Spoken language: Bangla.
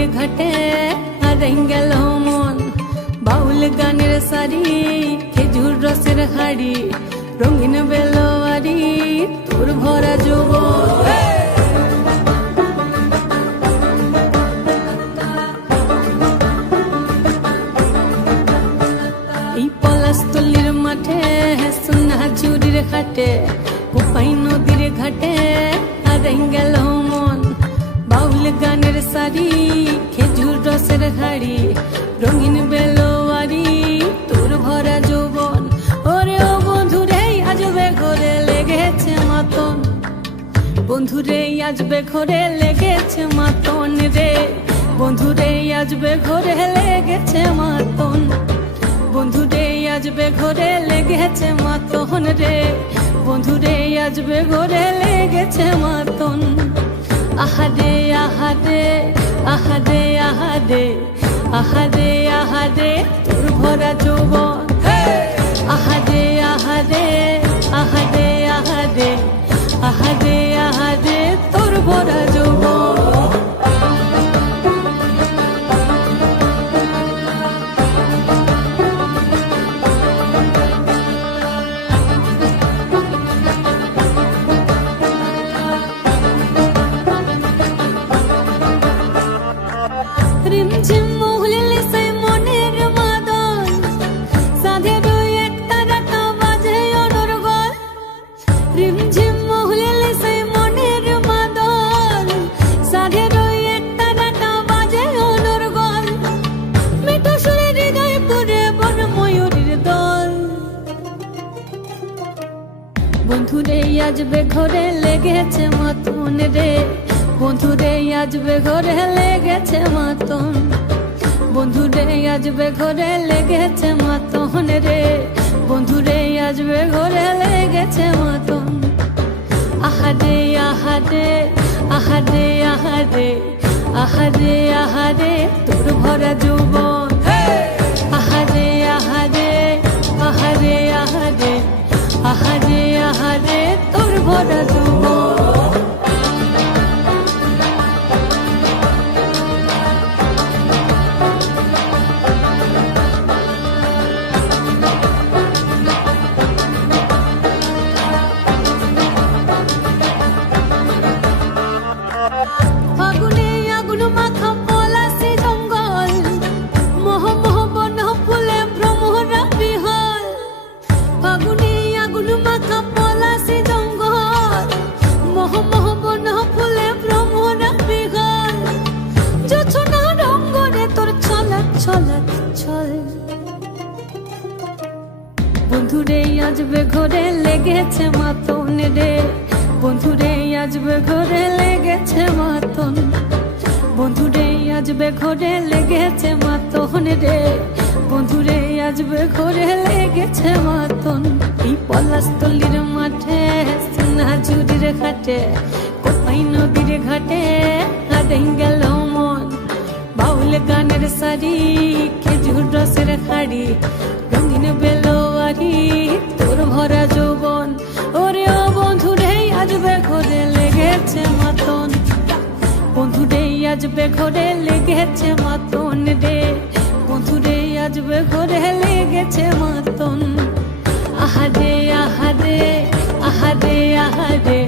নদীর ঘাটে হারাই গেল মন। বাউল গানের সারি, খেজুর রসের হাড়ি, রঙিন বেলোয়ারি, তোর ভরা যৌবন। এই পলাশতলির মাঠে, সোনা ঝুরির ঘাটে, কোপাই নদীর ঘাটে হারাই গেল মন। বাউল গানের সারি, খেজুর রসের হাড়ি, রঙিন বেলোয়ারি, তোর ভরা যৌবন। ওরে ও বন্ধুরে আজবে ঘরে লেগেছে মাতন, বন্ধুরে আজবে ঘরে লেগেছে মাতন রে, বন্ধুরে আজবে ঘরে লেগেছে মাতন, বন্ধুরে আজবে ঘরে লেগেছে মাতন রে, বন্ধুরে আজবে ঘরে লেগেছে মাতন। আহারে আহারে আহারে আহারে আহারে আহারে তোর ভরা যৌবন। আহারে আহারে আহারে আহারে আহারে আহারে তোর ভরা যৌবন। রিমঝিম মহুলিল সে মনের মাদন, সাধের এক তারাটা বাজে অনর্গল। রিমঝিম মহুলিল সে মনের মাদন, সাধের এক তারাটা বাজে অনর্গল। মিঠু সুরে হৃদয় পুরে বন ময়ূরীর দল। বন্ধুরে আজবে ঘরে লেগেছে মাতন রে, বন্ধুরে আজবে ঘরে লেগেছে মাতন, বন্ধুরে আজবে ঘরে লেগেছে মাতন রে, বন্ধুরে আজবে ঘরে লেগেছে মাতন। আহারে আহারে আহারে আহারে আহারে আহারে তোর ভরা যৌবন। আহারে আহারে আহারে আহারে আহারে আহারে তোর ভরা যৌবন। ফাগুনে আগুন মাখা পলাশি জঙ্গল, মোহ মোহ বন ফুলে ভ্রমরা বিহল। ফাগুনে আগুন মাখা পলাশি জঙ্গল, মোহ মোহ বন ফুলে ভ্রমরা বিহল। জোছনা রঙ্গরে তোর ছলক ছলক ছল। বন্ধুরে আজবে ঘরে লেগেছে মাতন রে, বন্ধুরে আজবে ঘরে লেগেছে মাতন, বন্ধুরে আজবে ঘরে লেগেছে মাতন রে, বন্ধুরে আজবে ঘরে লেগেছে মাতন। এই পলাশতলির মাঠে, সোনা ঝুরির ঘাটে, কোপাই নদীর ঘাটে হারাই গেল মন। বাউল গানের সারি, খেজুর রসের হাড়ি, রঙিন বেলোয়ারি, তোর ভরা যৌবন। ওরে ও বন্ধুরে আজবে ঘরে লেগেছে মাতন, বন্ধুরে আজবে ঘরে লেগেছে মাতন রে, বন্ধুরে আজবে ঘরে লেগেছে মাতন। আহারে আহারে আহারে আহারে